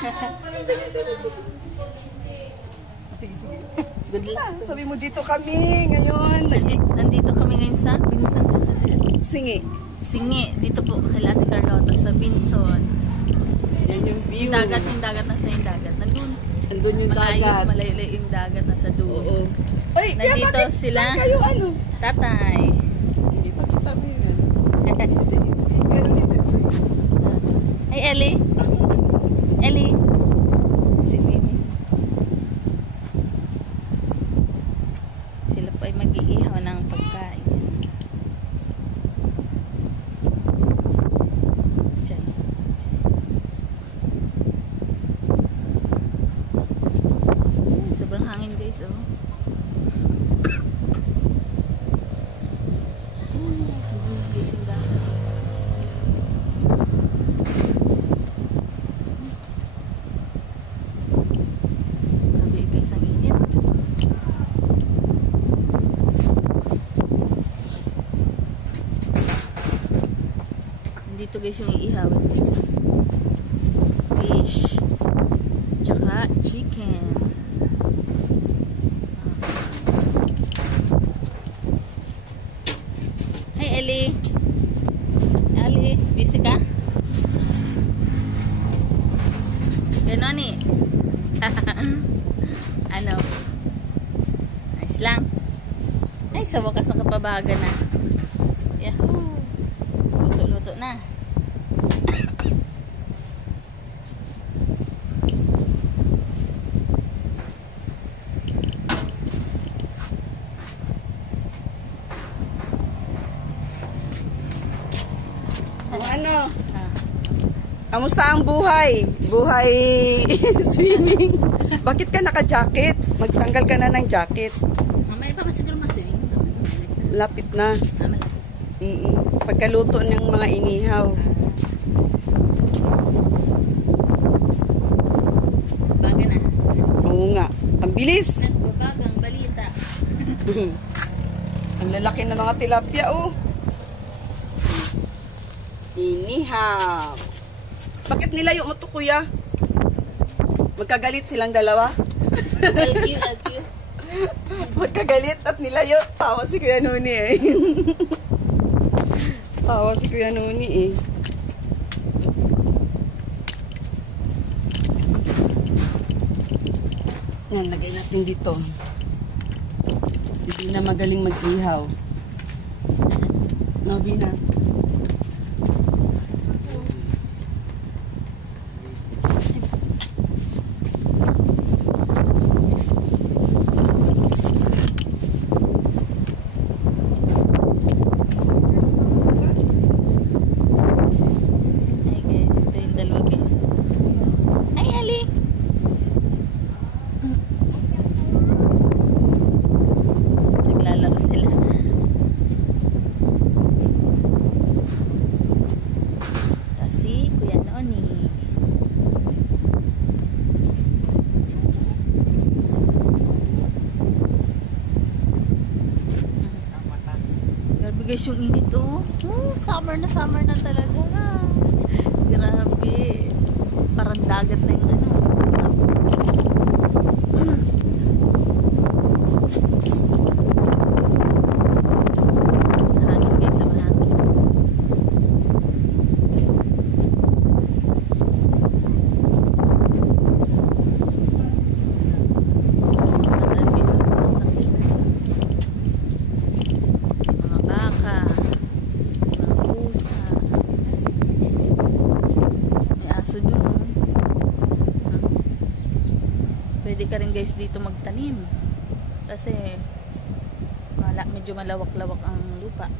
Sige, sige. Good luck. Sabi mo, dito kami ngayon. Nandito kami ngayon sa Binson Citadel. Singi. Singi. Dito po kay Ate Carlota sa Binson. Yan yung view. Yung dagat, nasa yung dagat. Nandun. Nandun yung dagat. Malayo yung dagat, nasa dulo. Oo. Ay, nandito kaya sila. Kayo ano? Tatay. Hindi pa kita mo yun. Ay, Ellie. Ellie. Si Mimi. Sila po ay mag-iihaw ng pagkain. Diyan. Sobrang hangin guys, oh. Gising dagat. Grabe guys, ang init. Nandito guys yung iihawin guys. Fish. Tsaka chicken. Hey Ellie. Ellie, busy ka? Ganon eh. Ano? Nice lang. Ay, sa wakas ng kapabaga na. Yahoo! Luto-luto na. Ano? Kamusta ang buhay? Buhay swimming. Bakit ka naka-jacket? Magtanggal ka na ng jacket. Mamaya pa siguro maswimming. Lapit na. Malapit. Pagkaluto ng mga inihaw. Baga na. Oo nga. Ang bilis. Nagbabagang balita. Ang lalaki na mga tilapia, oh. Inihaw. Bakit nilayo mo to, kuya? Magkagalit silang dalawa? LQ. Magkagalit at nilayo. Tawa si Kuya Nuni eh. Tawa si Kuya Nuni eh. Yan, lagay natin dito. Hindi na magaling mag-ihaw. No, Bina? Guys, yung init oh. Summer na talaga. Grabe. Parang dagat na yung ano. Hangin guys, sa mahangin. Madal guys, ang sakit. Pwede ka rin guys dito magtanim kasi medyo malawak-lawak ang lupa.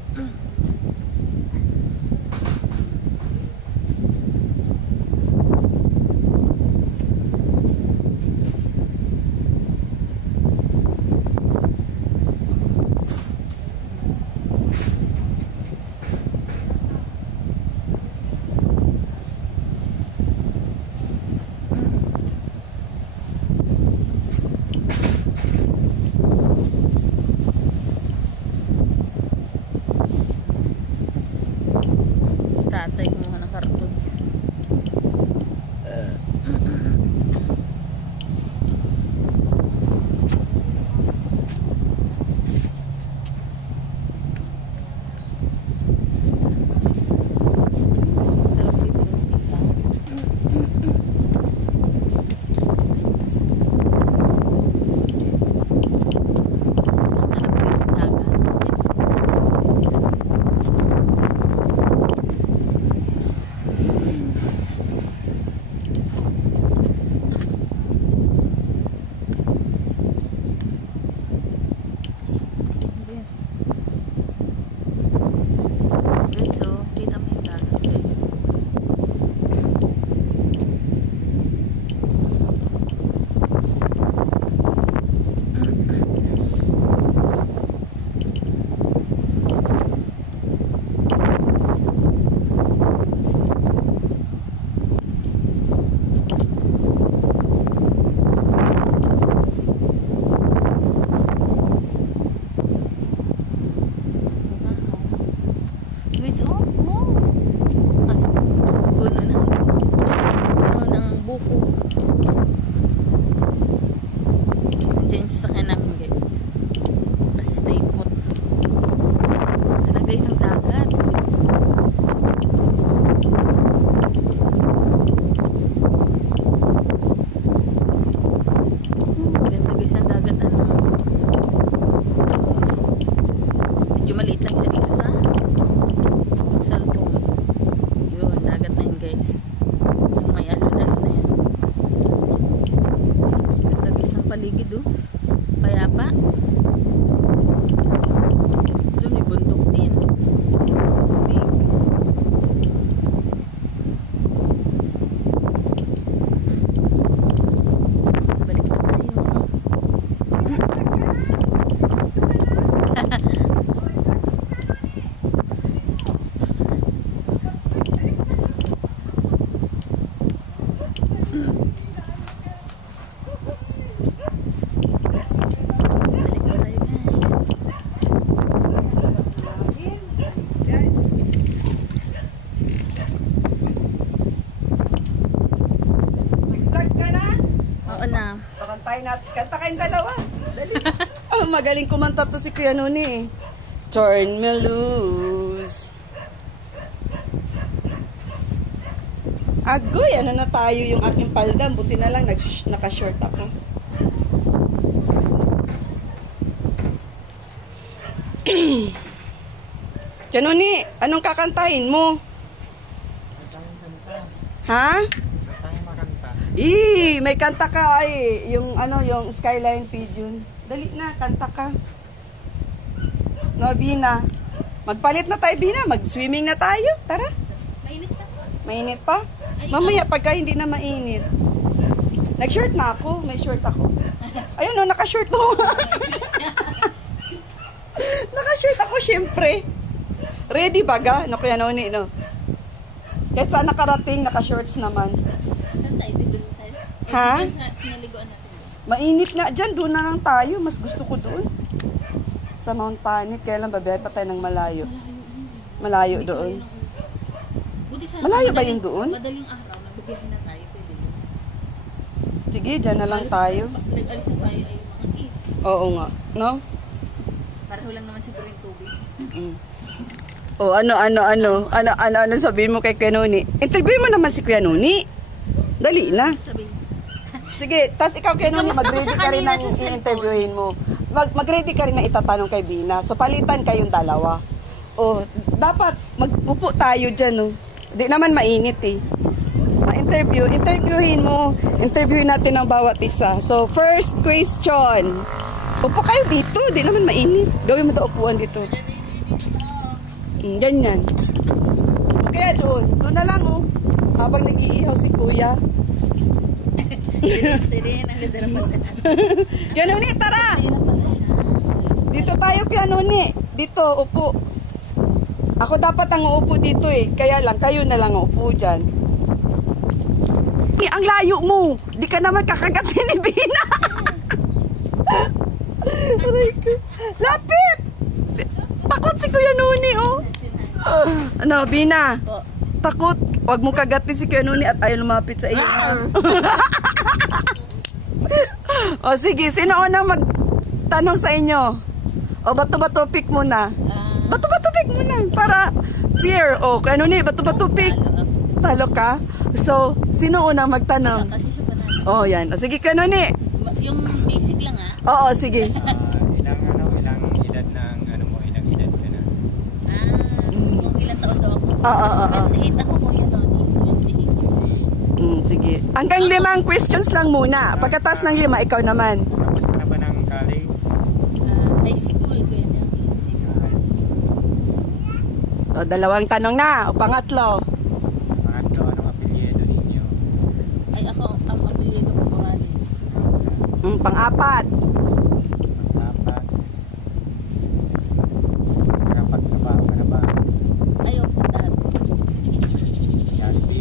guys. Oh, oh. Ay, puno ng buko. Diyan sa sakyan namin guys. Stay put. Talaga guys ang dagat. Ganda guys ang dagat. Ano? Medyo maliit lang siya dito sa cellphone. Yun, dagat na yun guys. Yung may alon-alon na yan. Ganda guys ng paligid oh. Payapa. Doon may bundok din. Tubig. Balik na tayo. Balik na tayo guys. Mag-vlog ka na? Oo na. Pakantayin natin. Kanta kayong dalawa. Dali. Oh, magaling kumanta to si Kuya Noni eh. Turn me loose. Agoy, ano na tayo yung aking palda. Buti na lang, naka-short ako. Kuya Noni, anong kakantahin mo? Ha? May kanta ka ay, yung ano, yung Skyline Pigeon. Dali na, kanta ka. No, Bina. Magpalit na tayo, Bina. Mag-swimming na tayo. Tara. Mainit pa. Mainit pa? Mamaya pagka hindi na mainit. Nag-short na ako. May short ako. Ayun no, naka-short ako. Naka-short ako, syempre. Ready baga? No, Kuya Noni, no? Kahit saan nakarating, naka-shorts naman. Saan tayo? Dito tayo? Ha? Doon sa pinaliguan natin. Mainit nga dyan, doon na lang tayo. Mas gusto ko doon. Sa Mount Panit, kaya lang babiyahe pa tayo ng malayo. Malayo doon. Buti sa Malayo ba yun doon? Madaling araw, nagbibiyahe na tayo. Pwede doon. Sige, dyan na lang tayo. Nag-alis na tayo ay mga 8. Oo nga, no? Pareho lang naman siguro yung tubig. O ano sabihin mo kay Kuya Noni? Interview mo naman si Kuya Noni. Dali na. Sabihin. Sige, tas ikaw Kuya Noni, Kamusta ko mag-ready siya ka rin kanina ng sa cellphone? i-interviewin mo. Mag-ready ka rin na itatanong kay Bina. So palitan kayong dalawa. O, dapat mag-upo tayo dyan, no? Di naman mainit eh. Interviewin mo. Interviewin natin ang bawat isa. So, first question. Upo kayo dito, di naman mainit. Gawin mo daw upuan dito. Ganyan. Kaya doon na lang oh. Habang nag-iihaw si Kuya. Tirin, ang ganda ng pagkatan. Kuya Noni, tara! Ayun na pala siya. Dito tayo, Kuya Noni. Dito, upo. Ako dapat ang uupo dito eh. Kaya lang, kayo na lang upo dyan. Ang layo mo. Di ka naman kakagatin ni Bina. Aray ko. Lapit! Takot si Kuya Noni, oh. Ano, Bina? Po. Takot. Huwag mo kagatin si Kuya Noni at ayaw lumapit sa iyo. O sige, sino unang magtanong sa inyo? O bato-bato pick muna. Bato-bato pick muna. Para fear. O, Kuya Noni, bato-bato pick. Talo ka? So, sino unang magtanong? Kasi siya pa na. O, yan. O sige, Kuya Noni. Yung basic lang ah. Oo, sige. Kung ilang taon daw ako. Oo. 28 ako Kuya Noni. 28 years. Sige. Hanggang 5 questions lang muna. Pagkatapos ng 5, ikaw naman. High school Kuya Noni. High school. O, 2 tanong na. O, pangatlo. Anong apelyido ninyo? Ay ako ang apelyido ko Morales. Pang-4. Dapat nakapagtrabaho ka na ba? Ayaw po dad. Reality?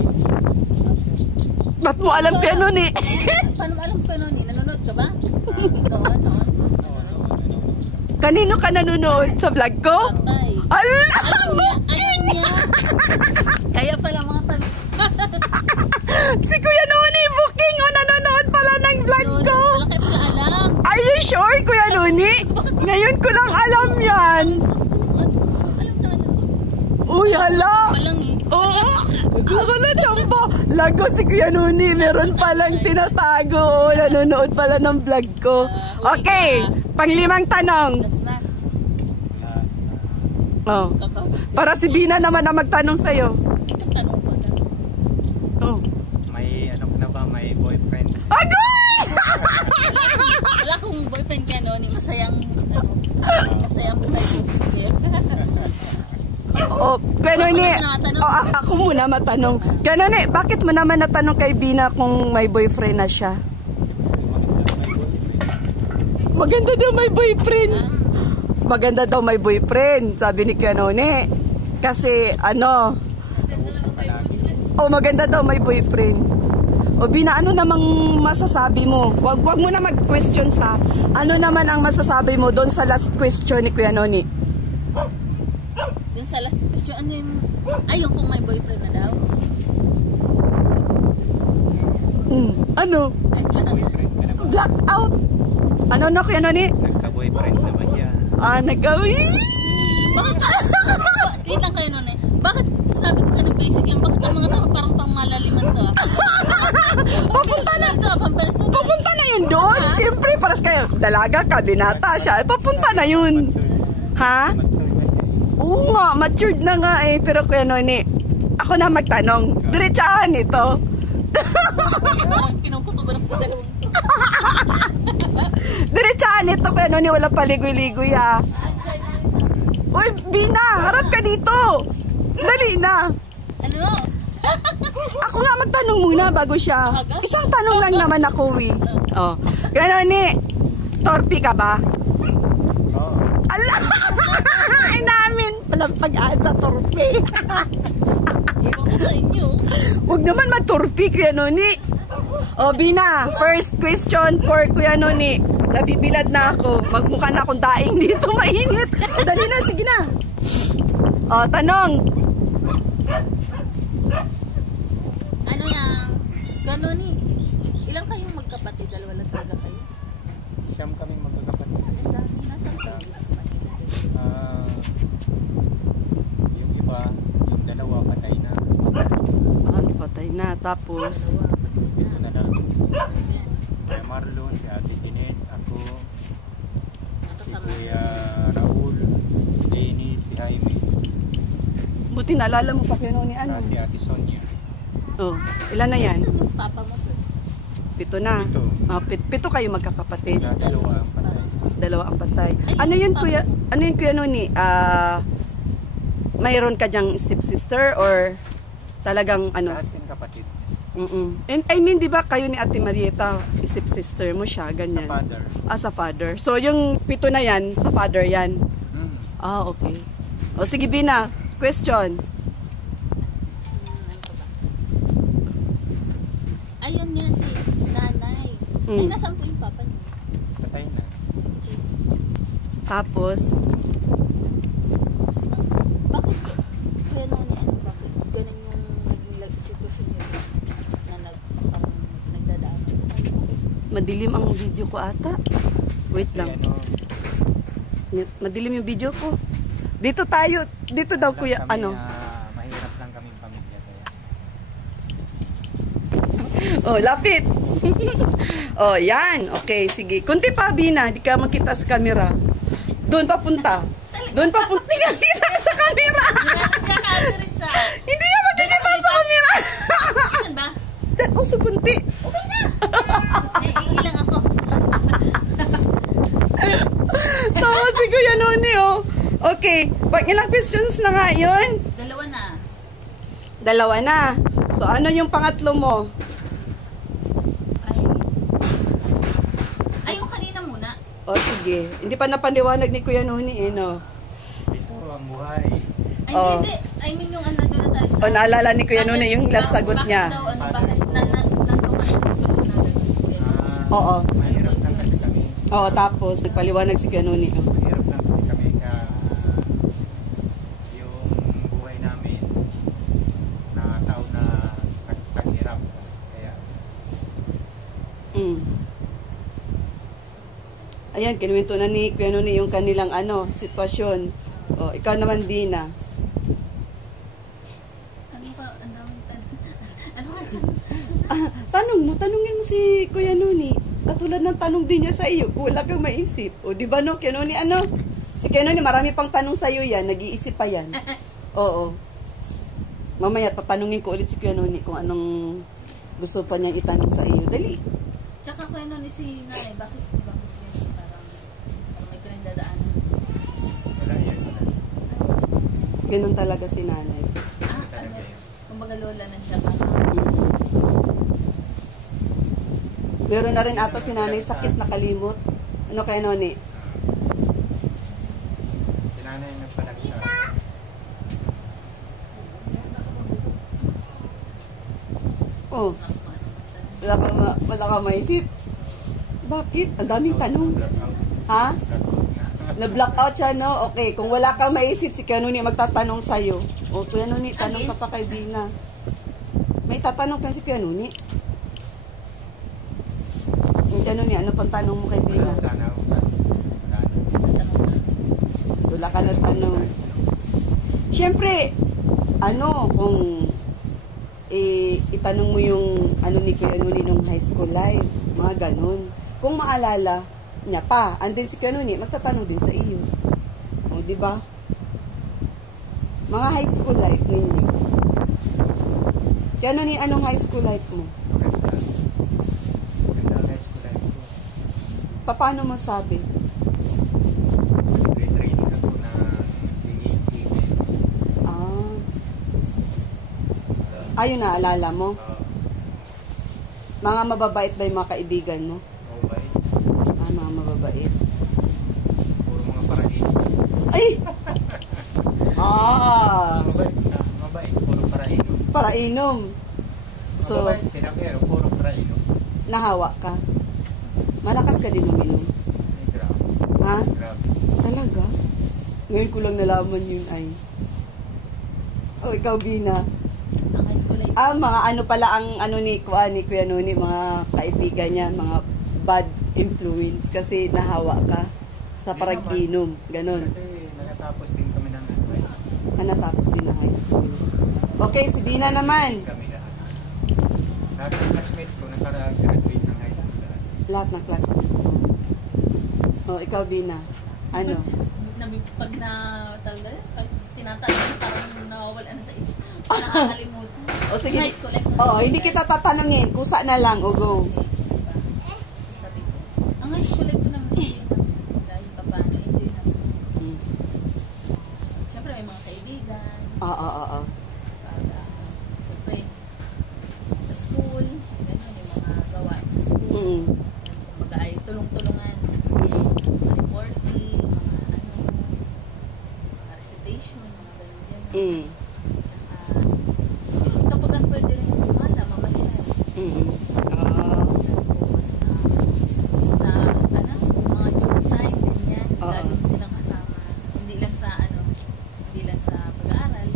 Ba't mo alam Kuya Noni? Paano mo alam Kuya Noni? Nanonood ka ba? Noon. Nanonood. Kanino ka nanonood sa vlog ko? Patay. Allah! Ayaw niya. Ngayon ko lang alam yan. Alam na alam. Uy, hala. Palang eh. Oo. Ako na, Champo. Lagot si Kuya Nuni. Meron palang tinatago. Nanonood pala ng vlog ko. Okay. Panglimang tanong. Last na. Last na. Oh. Kakagas ka. Para si Bina naman ang magtanong sa'yo. Tanong ko. Oh. May ano ka na ba? May boyfriend? Agoy! Wala akong boyfriend kaya no, ni masayang buhay ko sige. Oh, Kuya Nuni. Oh, ako muna matanong. Kuya Nuni, bakit mo naman natanong kay Bina kung may boyfriend na siya? Maganda daw may boyfriend. Maganda daw may boyfriend, sabi ni Kuya Nuni. Kasi ano, maganda daw may boyfriend. O Bina, ano namang masasabi mo? Wag mo na mag-question sa ano naman ang masasabi mo doon sa last question ni Kuya Noni? Dun sa last question, ano yung ayun kung may boyfriend na daw. Ano? Boyfriend ka na ba? Blackout! Ano na Kuya Noni? Nagka-boyfriend na ba siya? Nagawi! Bakit? Wait lang kayo nun eh. Bakit sabi ko kayo basic lang? Bakit ang mga tao parang pang malaliman to? Papunta na! Pampersonal. Papunta na yun doon! Siyempre, paras kayo. Dalaga ka, binata siya. Papunta na yun. Ha? Oo nga, matured na nga eh. Pero Kuya Noni, ako na magtanong. Diretsahan ito. Parang kinukutuban ako sa dalawang to. Diretsahan ito Kuya Noni, wala paligoy-ligoy ha. Uy, Bina, harap ka dito. Dali na. Ano? Ako nga magtanong muna bago siya. Isang tanong lang naman ako eh. Oh. Kuya Noni, torpe ka ba? Oo. Ala! Ay namin palang pag-asa torpe. Ewan ko sa inyo. Huwag naman magtorpe Kuya Noni. O Bina, first question for Kuya Noni. Nabibilad na ako. Magmukha na akong daing dito. Mainit. O dali na, sige na. O, tanong. Ano yang gano'n ni? Ilang kayong magkapatid? Dalawa lang talaga kayo? Siyam kaming magkakapatid. Ang dami. Nasaan kayo? Yung iba, yung dalawa patay na. Patay na. Tapos, Ito na lang. Ayan. Kuya Marlon, si Ate Jeanette, ako, si Nakasama. Kuya Raul, si Dennis, si Jaime, buti naalala mo pa Kuya Noni ano. si Ate Sonia. Oh, ilan na yan? Saan yung papa mo? Sir? 7 na. Pito. Pito kayo magkakapatid. Sa dalawa ang patay. Dalawa ang patay. Ano yun Kuya? Ano yun Kuya Noni? Mayroon ka dyang stepsister or talagang ano? Lahat yung kapatid. And I mean, di ba kayo ni Ate Marieta, stepsister mo siya, Sa ganyan? father. Sa father. So, yung 7 na yan, sa father yan. Okay. O, sige, Bina. Question. Ano pa ba? Ayun niya si nanay. Ay, nasaan po yung papa niya? Patay na. Tapos, Bakit kaya Noni, ano, bakit ganun yung naging sitwasyon niyo na nagdadaan? madilim ang video ko ata. Wait Kasi lang. ano, Madilim yung video ko. Dito tayo. Dito daw lang kuya. kami, Ano? mahirap lang kaming pamilya. Kaya. Oh, lapit. Oh, yan. Okay, sige. Kunti pa, Bina. Di ka makita sa camera. Doon papunta. Doon papunta. Di ka makita sa camera. Hindi ka makikita sa camera. Saan ba? Diyan, oh, sukunti. Okay na! Ilang ako. Tawa si Kuya Noni, oh. Okay. Pag ilang questions na nga yun? Dalawa na. Dalawa na. So, ano yung pangatlo mo? Ay, yung kanina muna. O, sige. Hindi pa napaniwanag ni Kuya Noni, eh, no? Ito ang buhay. Ay, Oh. hindi. I mean, yung ano doon na tayo sa... O, naalala ni Kuya Noni yung last sagot niya. Bakit daw, ano, bakit nandoon ka sa sitwasyon na ganun? Oo. Mahirap lang kasi kami. Oo, tapos, nagpaliwanag si Kuya Noni. Oh. Mahirap lang kasi kami ka yung buhay namin na tao na Ayan, kinuwento na ni Kuya Noni yung kanilang sitwasyon. O, ikaw naman, Dina. Ano pa, ang daming ano Tanungin mo si Kuya Noni. Katulad ng tanong din niya sa iyo, wala kang maisip. O, di ba no, Kuya Noni, Si Kuya Noni, marami pang tanong sa iyo yan, nag-iisip pa yan. Oo. Mamaya, tatanungin ko ulit si Kuya Noni kung anong gusto pa niyang itanong sa iyo. Dali. Tsaka Kuya Noni si nanay, bakit yun? Parang may pinagdadaanan. Wala yan. Ganun talaga si nanay. Kumbaga lola na siya parang. Meron na rin ata si nanay sakit na kalimot. Ano Kuya Noni? Si nanay nagpanak siya. Oh. Wala ka maisip. Bakit? Ang daming tanong. Ha? Na-blackout siya, no? Okay, kung wala kang maisip, si Kuya Noni magtatanong sa'yo. O, Kuya Noni, tanong ka pa kay Dina. May tatanong pa si Kuya Noni. Kuya Noni, ano pang tanong mo kay Dina? Wala ka na tanong. Siyempre, kung itanong mo yung ni Kuya Noni nung high school life, mga ganun. Kung maalala niya pa, andin si Kuya Noni, magtatanong din sa iyo. O, di ba? Mga high school life ninyo. Kuya Noni, anong high school life mo? Paano mo sabi? Training ako na ayun na, alala mo? Mga mababait ba yung mga kaibigan mo? mabait. Mga mababait. Puro mga parain. Ay! Mabait, puro parain. Parainom. So, Mabait sila pero puro parain. nahawa ka. Malakas ka din uminom. Ay, grabe. Ha? Grabe. Talaga? Ngayon ko lang nalaman yun ay. Oh, ikaw, Bina. Ang high school life. Mga pala ang ni Kuya Noni, mga kaibigan niya, mga bad influence kasi nahawa ka sa Hindi parag-inom. Ganon. Kasi nakatapos din kami ng Natapos din ng high school. Okay, si Dina naman. kami lahat. Lahat ng classmates ko naka-graduate ng high school. Lahat ng class. Oh, ikaw, Bina. Ano? Pag tinatanong, parang nawawala na sa isip. Nakakalimutan. O sige. High school life. Hindi kita tatanungin. Kusa na lang. O go. Sabi ko, ang high school life ko naman dahil paano enjoy naman. Siyempre may mga kaibigan. Oo. Siyempre, sa school, ganun, may mga gawain sa school. Kumbaga ay tulong-tulungan. Reporting, mga recitation, mga ganun. Kapag ang pwede rin mamahiran. Tapos, sa mga youth time, ganyan, lagi silang kasama. Hindi lang sa pag-aaral.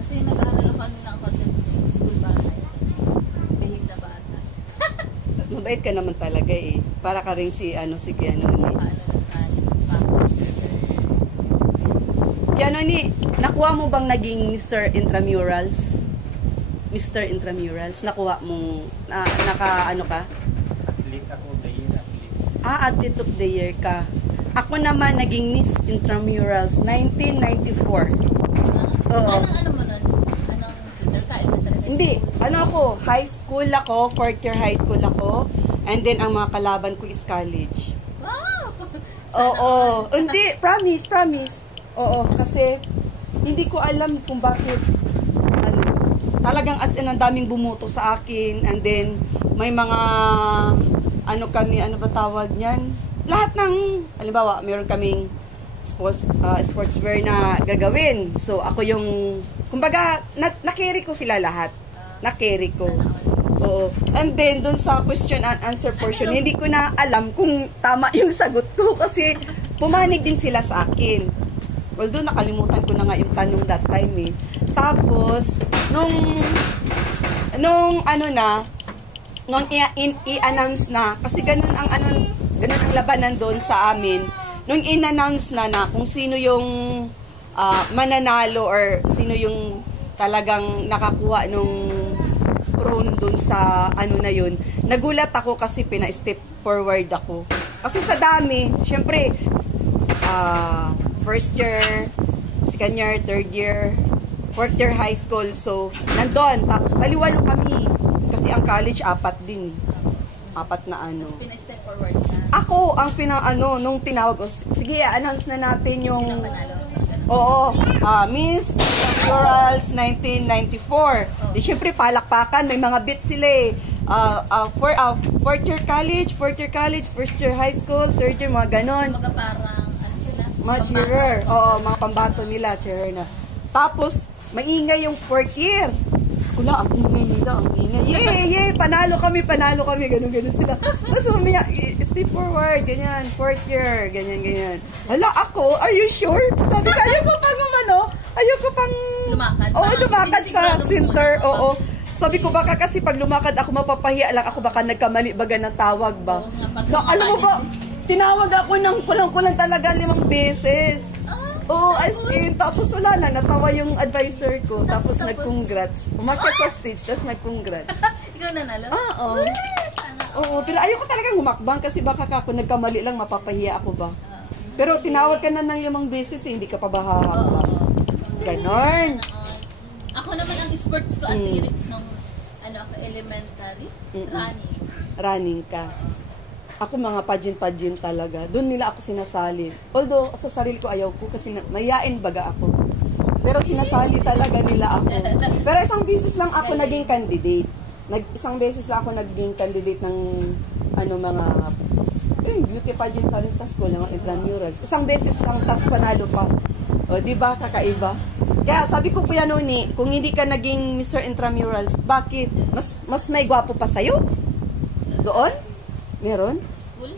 Kasi nag-aaral ako ako dyan sa school bahay. Behave na bata. Mabait ka naman talaga eh. Para ka rin si Kuya Noni. Kuya Noni, nakuha mo bang naging Mr. Intramurals? Mr. Intramurals? Nakuha mo, ka? Athlete ako, dahil athlete. Athlete of the Year ka. Ako naman naging Miss Intramurals 1994. Oo. Ano mo nun? Anong junior ka? Hindi. High school ako, 4th year high school ako. And then, ang mga kalaban ko is college. Wow! Oo. Hindi, promise. Oo, kasi hindi ko alam kung bakit talagang as in ang daming bumuto sa akin. And then, may mga ano ba tawag niyan? Lahat ng, halimbawa, meron kaming sportswear na gagawin. So, ako yung, kumbaga, na-carry ko sila lahat. Na-carry ko. Oo. And then, dun sa question and answer portion, hindi ko na alam kung tama yung sagot ko kasi pumanig din sila sa akin. Although, nakalimutan ko na nga yung tanong that time eh. Tapos, nung ano na, nung i-announce na, kasi ganun ang labanan doon sa amin, nung in-announce na kung sino yung mananalo or sino yung talagang nakakuha nung throne doon sa ano na yun, nagulat ako kasi pina-step forward ako. Kasi sa dami, syempre, first year, second year, third year, fourth year high school. So, nandun, baliwalo kami. Kasi ang college, 4 din. 4 na ano. Tapos pina-step forward na. Ako, ang nung tinawag ko, sige, announce na natin yung... Sino panalo? Oo, Miss Murals 1994. Di syempre, palakpakan, may mga bits sila eh. Fourth year college, first year high school, third year, mga ganon. Mga parang, ano sila? Mga cheerer. Oo, mga pambato nila, cheerer na. Tapos, maingay yung fourth year. Skula, ang ingay nila, ang ingay. Yay, panalo kami, ganun sila. Tapos mamaya, step forward, ganyan, fourth year, ganyan. Hala, ako, are you sure? Sabi ko, ayoko pang lumakad. Oo, lumakad sa center, oo. Sabi ko baka kasi pag lumakad ako, mapapahiya lang ako, baka nagkamali baga ng tawag ba. So, alam mo ba, tinawag ako ng kulang-kulang talaga 5 beses. Oh, as in, tapos wala na, natawa yung advisor ko, tapos nag-congrats. Umakyat sa stage, tapos nag-congrats. Ikaw nanalo? Oo. Oo, pero ayoko talagang humakbang kasi baka ako nagkamali lang, mapapahiya ako ba. Pero tinawag ka na ng 5 beses, hindi ka pa ba hahakbang? Ganon. Ako naman ang sports ko, athletics nung elementary, running. Running ka. Ako mga pageant talaga. Doon nila ako sinasali. Although sa sarili ko ayaw ko kasi mayain baga ako. Pero sinasali talaga nila ako. Pero isang beses lang ako naging candidate. Isang beses lang ako naging candidate ng mga beauty pageant sa school, mga intramurals. Isang beses lang, tas panalo pa. O, di ba kakaiba? Kaya sabi ko kuya Noni, kung hindi ka naging Mr. Intramurals, bakit? Mas may gwapo pa sa'yo? Doon? Meron? School?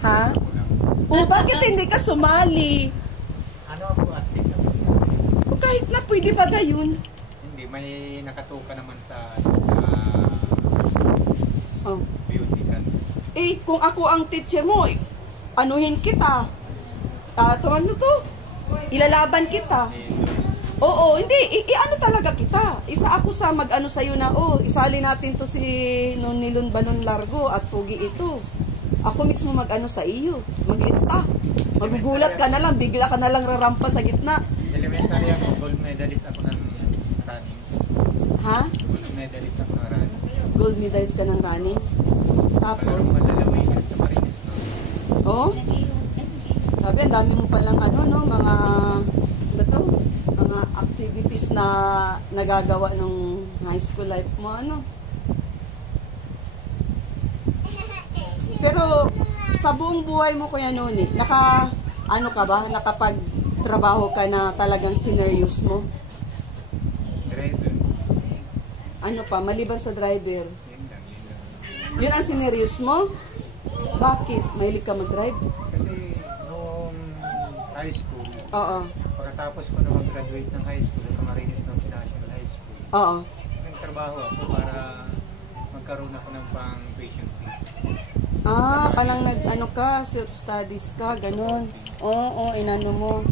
Ha? O bakit hindi ka sumali? Ano ako athlete naman? O kahit na pwede ba gayon? Hindi, may nakatuka naman sa Oh. beauty kan. Eh, kung ako ang teacher mo, anuhin kita. Tawag na to? Ilalaban kita. Oo, hindi. Ano talaga kita? Isa ako sa mag-ano sa'yo na, isali natin to si Nonilon Banon Largo at Pugi ito. Ako mismo mag-ano sa iyo. Maglista. Magugulat ka na lang, bigla ka na lang rarampa sa gitna. Elementary ako, gold medalist ako ng running. Ha? Gold medalist ako ng running. Gold medalist ka ng running. Tapos, Malalaway ka sa Marinis, no? oh? Sabi, ang dami mo palang mga activities na nagagawa ng high school life mo, Pero, sa buong buhay mo, Kuya Noni, nakapagtrabaho ka na talagang sineryos mo? Driver. Maliban sa driver? Yun lang. Yun ang sineryos mo? Bakit? Mahilig ka mag-drive? Kasi noong high school, Oo. pagkatapos ko na mag-graduate ng high school, sa Marinis ng National High School, Oo. nagtrabaho ako para magkaroon ako ng pang-tuition fee. Palang self-studies ka, ganun. Oo, inano mo.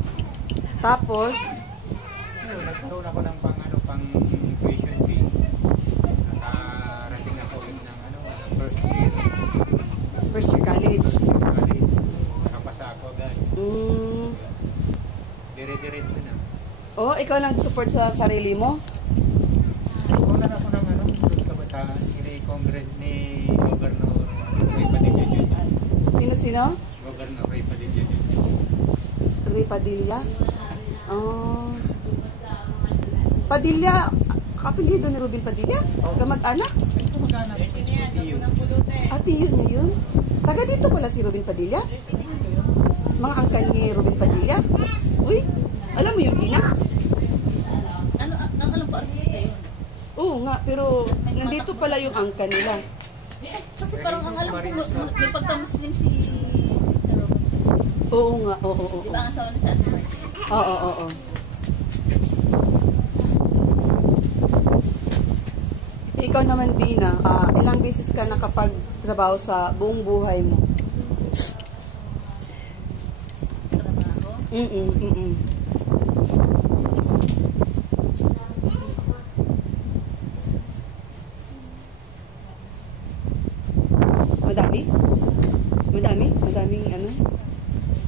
Tapos, Nagkaroon ako ng pang-tuition fee. Nakarating ako ulit ng first year college. college. Nakapasa ako agad. Dire-diretso na. Ikaw lang support sa sarili mo? Kunan ako ng kabataan ni Congress ni Governor Ray Padilla Jr. Sino? Governor Ray Padilla Jr. Ray Padilla? Padilla, kapilido ni Ruben Padilla? Kamag-anak? Ay, kumagana ko si Tiyo. Tiyo na yun? Taga dito pala si Ruben Padilla? Mga angkan ni Ruben Padilla? Uy, alam mo yung ina? Alam ko, artista yun. Oo nga, pero nandito pala yung angkan nila. Kasi parang ang alam ko, may pagka-Muslim si Mr. Robin. Oo nga, oo. Di ba ang asawa na sa Ate Martin? Oo. Ikaw naman, Bina, ilang beses ka nakapagtrabaho sa buong buhay mo? Trabaho? Madami? Madaming ano?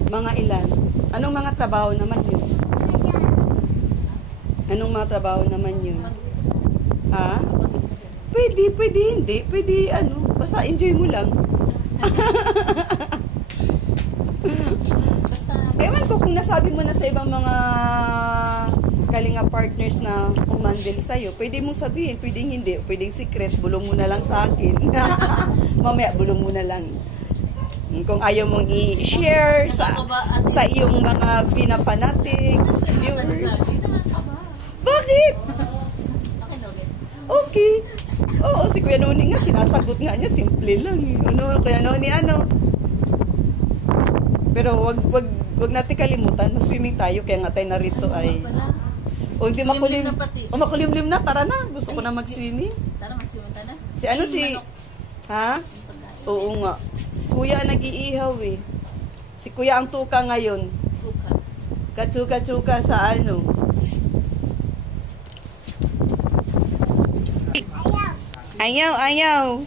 Mga ilan? Anong mga trabaho naman yun? Anong mga trabaho naman yun? Ha? Pwede hindi. Pwede basta enjoy mo lang. Ewan ko kung nasabi mo na sa ibang mga kalinga partners na umandel sa'yo, pwede mong sabihin, pwedeng hindi, pwedeng secret, bulong mo na lang sa akin. Mamaya, bulong mo na lang. Kung ayaw mong i-share sa iyong mga pinapanatics, viewers. Bakit? Okay. Oo, si Kuya Noni nga, sinasagot nga niya, simple lang. Kuya Noni, Pero wag natin kalimutan, swimming tayo, kaya nga tayo narito ay... O hindi makulimlim na, tara na. Gusto ko na mag-swimming. Tara, mag-swimming tayo na. Si Ha? Oo nga. Si Kuya ang nag-iihaw eh. Si Kuya ang tuka ngayon. Tuka. Katsuka-tsuka sa Ayaw.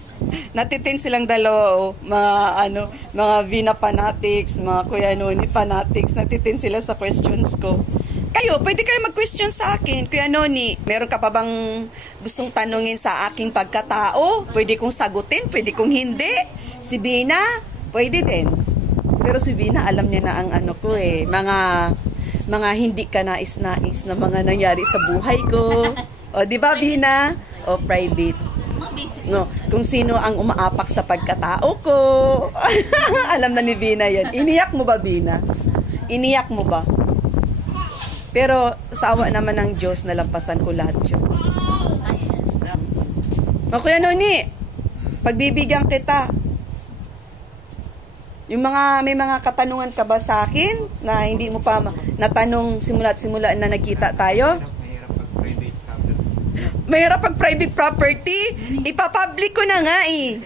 Natitin silang dalawa, mga Vina fanatics, mga Kuya Noni fanatics, natitin sila sa questions ko. Kayo, pwede kayo mag-question sa akin. Kuya Noni, meron ka pa bang gustong tanungin sa aking pagkatao? Pwede kong sagutin, pwede kong hindi. Si Vina, pwede din. Pero si Vina, alam niya na ang ko eh. Mga hindi ka nais-nais na mga nangyari sa buhay ko. O, di ba, Vina? O, private. No, kung sino ang umaapak sa pagkatao ko. Alam na ni Vina yan. Iniyak mo ba, Vina? Iniyak mo ba? Pero sa awa naman ng Diyos, nalampasan ko lahat yun. Kuya Noni, pagbibigyan kita. May mga katanungan ka ba sa akin na hindi mo pa natanong simula na nagkita tayo? Mahirap pag private property. Ipapublic ko na nga eh.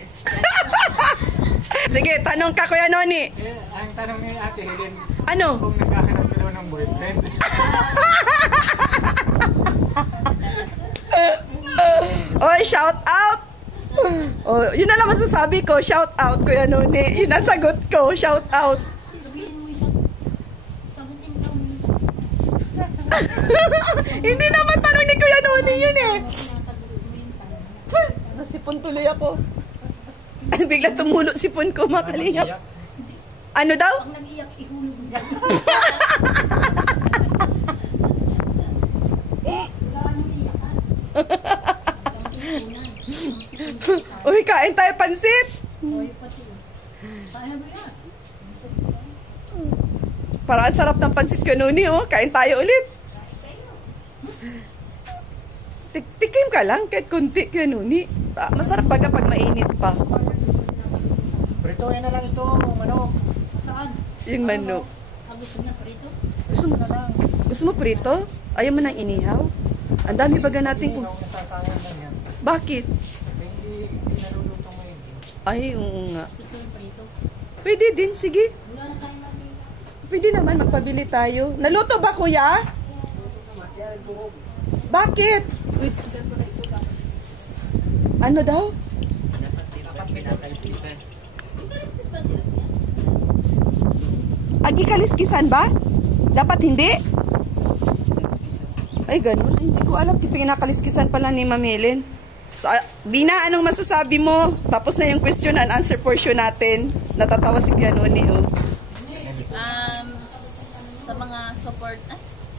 Sige, tanong ka, Kuya Noni. Ang tanong ni Ate Helen, ano? Kung naghahanap ka daw ng boyfriend. Oy, shout out! Oh, yun na lang masasabi ko, shout out, Kuya Noni. Yun ang sagot ko, shout out. Hindi naman tanong ni Kuya Noni yun eh. Nasipon tuloy ako. Bigla tumulo sipon ko, makalingap. Ano daw? Uy, kain tayo pansit. Para ang sarap ng pansit ko Noni, oh. Kain tayo ulit. Tikim ka lang, kahit kunti Kuya Noni. Masarap baga pag mainit pa. Prituin na lang ito, manok. Saan? Yung manok. Gusto niya prito? Gusto mo prito? Ayaw mo nang inihaw? Ang dami baga natin. Inihaw na sasayang lang yan. Bakit? Hindi naluluto mo yun. Ay, oo nga. Gusto niya prito? Pwede din, sige. Wala na tayo natin. Pwede naman, magpabili tayo. Naluto ba, Kuya? Bakit? Ano daw? Dapat pinakaliskisan. Agi kaliskisan ba? Dapat hindi? Ay, ganun. Ay, hindi ko alam. Pinakaliskisan pala ni Ma'am Helen. So, Bina, anong masasabi mo? Tapos na yung question and answer portion natin. Natatawa si Kuya Noni, oh.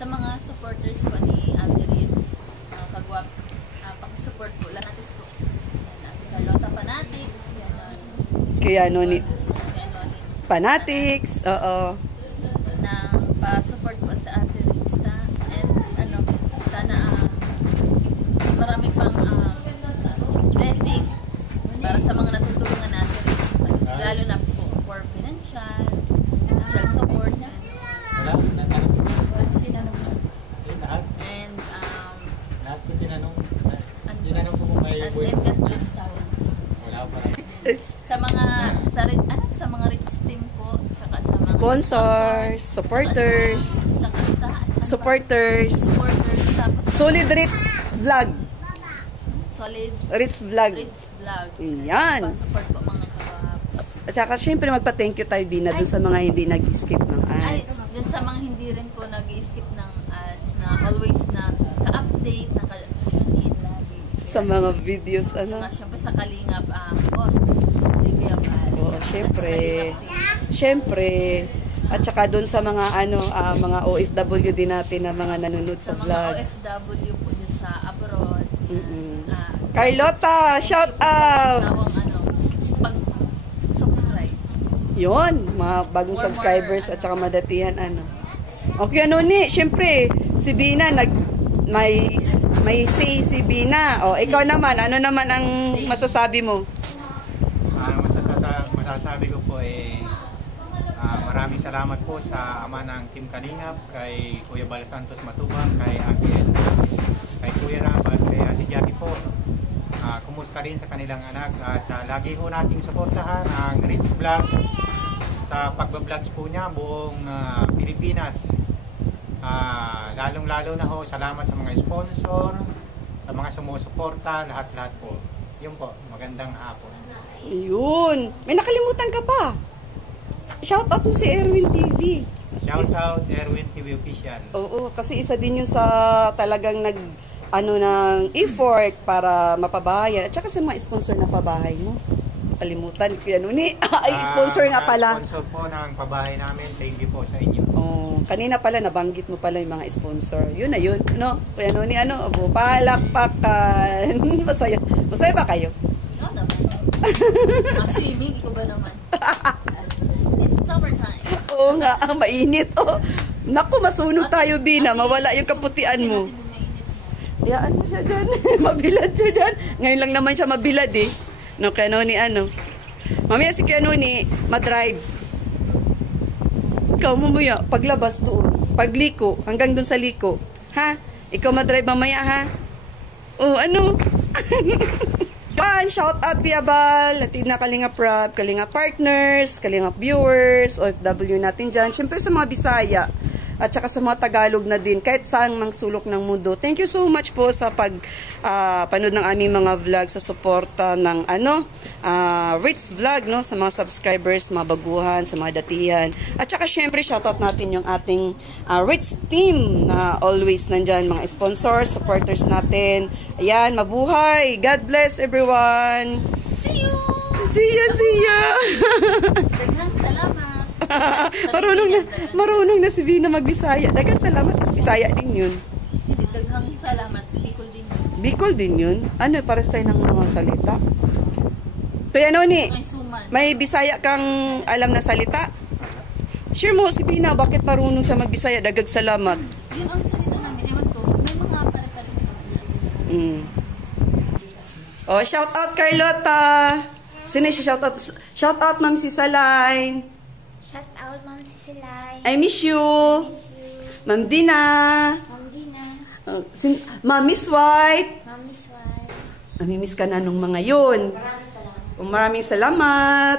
Sa mga supporters ko ni Ate Riz, kagwaps, pakisupport po lahat ko. Carlota Fanatics, Kuya Noni. Kuya Noni. Fanatics, oo. Na pa-support po sa Ate Riz and sana marami pang blessing para sa mga natutulungan natin lalo na po for financial support Lahat? and Lahat ko tinanong. Tinanong ko kung may boyfriend. sponsors, supporters, supporters, tapos Solid Rich Vlog. Solid Rich Vlog. Rich Vlog. Yan. Support po mga kawaps. At saka syempre magpa-thank you tayo, Bina, dun sa mga hindi nag-skip ng Ay, ads. dun sa mga hindi rin po nag-skip ng ads na always na ka-update, naka-tune in lagi. Sa mga videos, ano. Saka syempre sa Kalingap, boss. Kuya Bal. Oo, syempre. Syempre. At saka dun sa mga ano, mga OFW din natin na mga nanonood sa Sa mga vlog. OFW po dyan sa abroad. Carlota, shout out! Pag-subscribe. Yon, mga bagong subscribers at saka madatihan ano. Okay, ano ni, syempre, si Bina may say si Bina. O, ikaw naman, ano naman ang masasabi mo? Masasabi ko po maraming salamat po sa ama ng Team Kalingap, kay Kuya Bal Santos Matubang, kay Ate, kay Kuya Rab at kay Ate Jackie po. Kumusta rin sa kanilang anak at lagi ho nating suportahan ang Rich Vlog sa pagbablog po niya buong Pilipinas. Lalong-lalo na ho, salamat sa mga sponsor, sa mga sumusuporta, lahat-lahat po. Yun po, magandang hapon. Yun, may nakalimutan ka pa. Shout out mo si Erwin TV. Shout out Erwin TV Official. Oo, kasi isa din yun sa talagang ng effort para mapabahayan. At saka sa mga sponsor na pabahay mo. Kalimutan ko yan. Ay, sponsor nga pala. Sponsor po ng pabahay namin. Thank you po sa inyo. Oh, kanina pala, nabanggit mo pala yung mga sponsor. Yun na yun, no? Kuya Nuni, palakpakan. Masaya. Masaya ba kayo? Oo naman. Swimming, ikaw ba naman? It's summertime. Oo nga, mainit. Oh. Naku, masunog tayo, Bina. Mawala yung kaputian mo. Hayaan mo siya dyan. Mabilad siya dyan. Ngayon lang naman siya mabilad eh. No, kaya Nuni, mamaya si Kuya Nuni, madrive. Ikaw mamaya, paglabas doon. Pagliko, hanggang doon sa liko. Ha? Ikaw madrive mamaya, ha? Oh, ano? Shout out Kuya Bal, Latina Kalingap Rab, Kalingap Partners, Kalingap Viewers, OFW natin dyan. Siyempre sa mga Bisaya. At saka sa mga Tagalog na din, kahit saan mang sulok ng mundo. Thank you so much po sa panood ng aming mga vlog, sa suporta ng Rich Vlog, no, sa mga subscribers, mga baguhan, sa mga datihan. At saka syempre shoutout natin yung ating Rich team na always nandyan, mga sponsors, supporters natin. Ayan, mabuhay. God bless everyone. See you! See ya! Daghang salamat. marunong na si Bina magbisaya. Dagan salamat, Bisaya din yun. Hindi, daghang salamat. Bicol din. Bicol din yun? Ano, pares tayo ng mga salita? Kaya Noni, may Bisaya kang alam na salita? Share mo si Bina, bakit marunong siya magbisaya? Dagag salamat. Yun ang salita namin. Ewan ko, may mga pare-pare naman. Oh, shout out Carlota. Sino siya shout out? Shout out Ma'am Sisaline. Shout out Ma'am Sisilay. I miss you. Miss you. Ma'am Dina. Ma'am Dina. Ma'am Miss White. Ma'am Miss White. Namimiss ka na nung mga yun. Maraming salamat. Maraming salamat.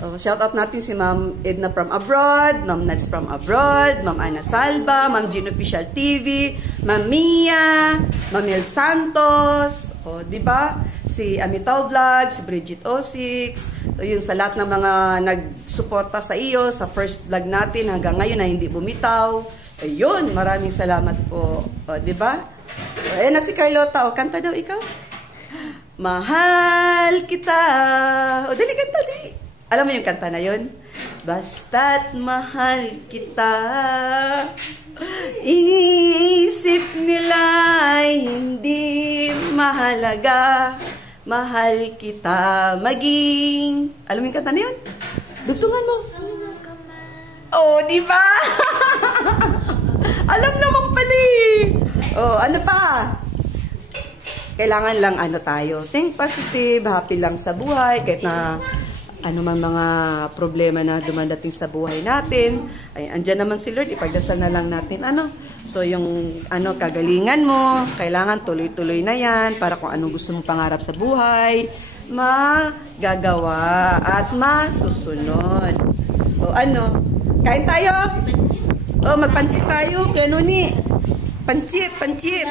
Oh, shout out natin si Ma'am Edna from abroad, Ma'am Nads from abroad, Ma'am Ana Salva, Ma'am Jean Official TV, Ma'am Mia, Ma'am El Santos, oh, di ba? Si Amitaw Vlog, si Bridget O6, yun sa lahat ng mga nagsuporta sa iyo sa first vlog natin hanggang ngayon na hindi bumitaw. Ayun, maraming salamat po. O, di ba? Ayan na si Carlota. O, kanta daw ikaw. Mahal kita. O, dali, kanta, di. Alam mo yung kanta na yun? Basta't mahal kita, iniisip nila ay hindi mahalaga. Mahal kita maging... Alam mo yung kanta na yun? Dugtungan mo. Oh, di ba? Alam naman pala. Oh, ano pa? Kailangan lang tayo. Think positive, happy lang sa buhay, kahit na ano man mga problema na dumadating sa buhay natin. Ay, andyan naman si Lord, ipagdasal na lang natin. So, yung kagalingan mo, kailangan tuloy-tuloy na yan para kung anong gusto mong pangarap sa buhay, magagawa at masusunod. O, ano? Kain tayo? Oh, magpansit tayo. Kaya ano ni? Pancit, pancit.